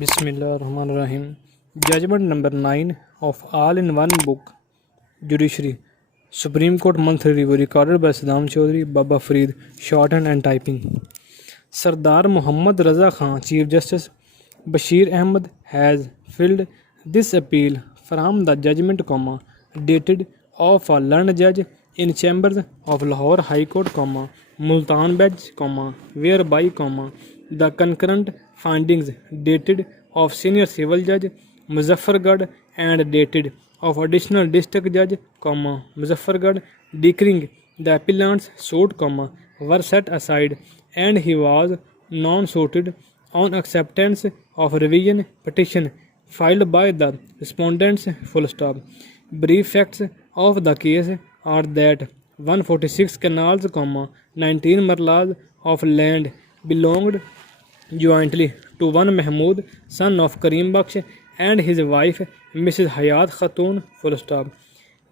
Bismillahirrahmanirrahim. Judgment number 9 of all in one book, Judiciary. Supreme Court monthly review recorded by Saddam Chaudhry, Baba Farid, Shorthand and typing. Sardar Muhammad Raza Khan, Chief Justice Bashir Ahmed has filed this appeal from the judgment, dated of a learned judge in chambers of Lahore High Court, Multan Bench, whereby, the concurrent findings dated of senior civil judge Muzaffargarh and dated of additional district judge, Muzaffargarh, declaring the appellant's suit, were set aside and he was non-suited on acceptance of revision petition filed by the respondents. Brief facts of the case are that 146 canals, 19 marlas of land belonged jointly to one Mahmood, son of Karim Baksh, and his wife Mrs. Hayat Khatun.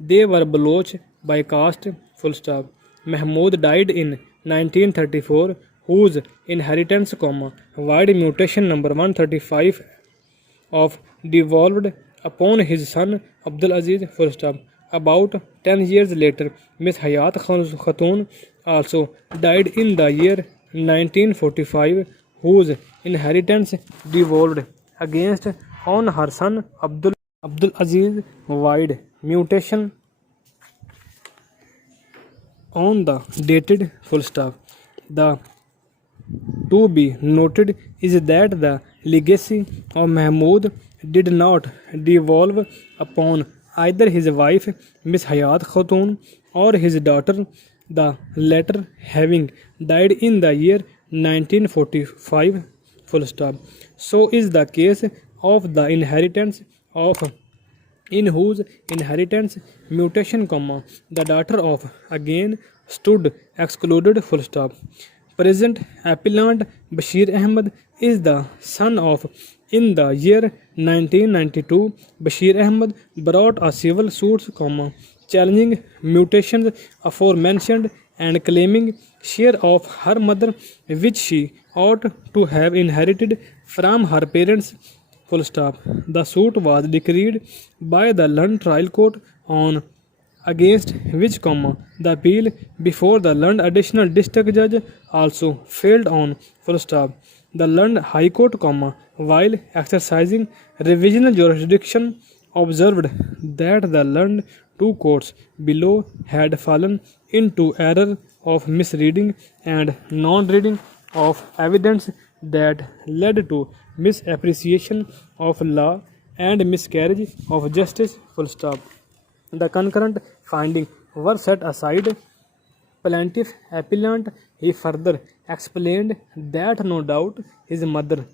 They were Baloch by caste. Mahmood died in 1934, whose inheritance, wide mutation number 135 of devolved upon his son Abdul Aziz. About 10 years later, Miss Hayat Khatun also died in the year 1945, whose inheritance devolved against on her son Abdul Aziz. Wide mutation on the dated. The to be noted is that the legacy of Mahmood did not devolve upon either his wife Miss Hayat Khatun or his daughter, the latter having died in the year 1945. So is the case of the inheritance of in whose inheritance mutation, the daughter of again stood excluded. Present appellant Bashir Ahmed is the son of. In the year 1992, Bashir Ahmed brought a civil suit, challenging mutations aforementioned and claiming share of her mother, which she ought to have inherited from her parents. The suit was decreed by the London Trial Court, on against which, the appeal before the London Additional District Judge also failed on. The London High Court, while exercising revisional jurisdiction, observed that the London two courts below had fallen into error of misreading and non-reading of evidence that led to misappreciation of law and miscarriage of justice. The concurrent findings were set aside. Plaintiff appellant, he further explained that no doubt his mother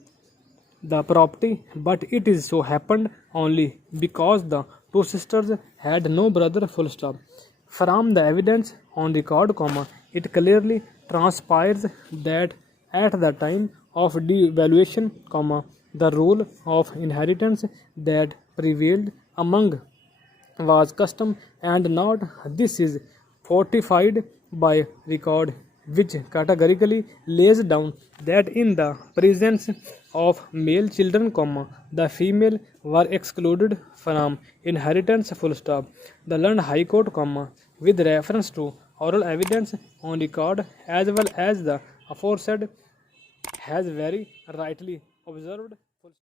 the property, but it is so happened only because the two sisters had no brother. From the evidence on record, it clearly transpires that at the time of devaluation, the rule of inheritance that prevailed among was custom and not. This is fortified by record, which categorically lays down that in the presence of male children, the female were excluded from inheritance. The London High Court, with reference to oral evidence on record as well as the aforesaid, has very rightly observed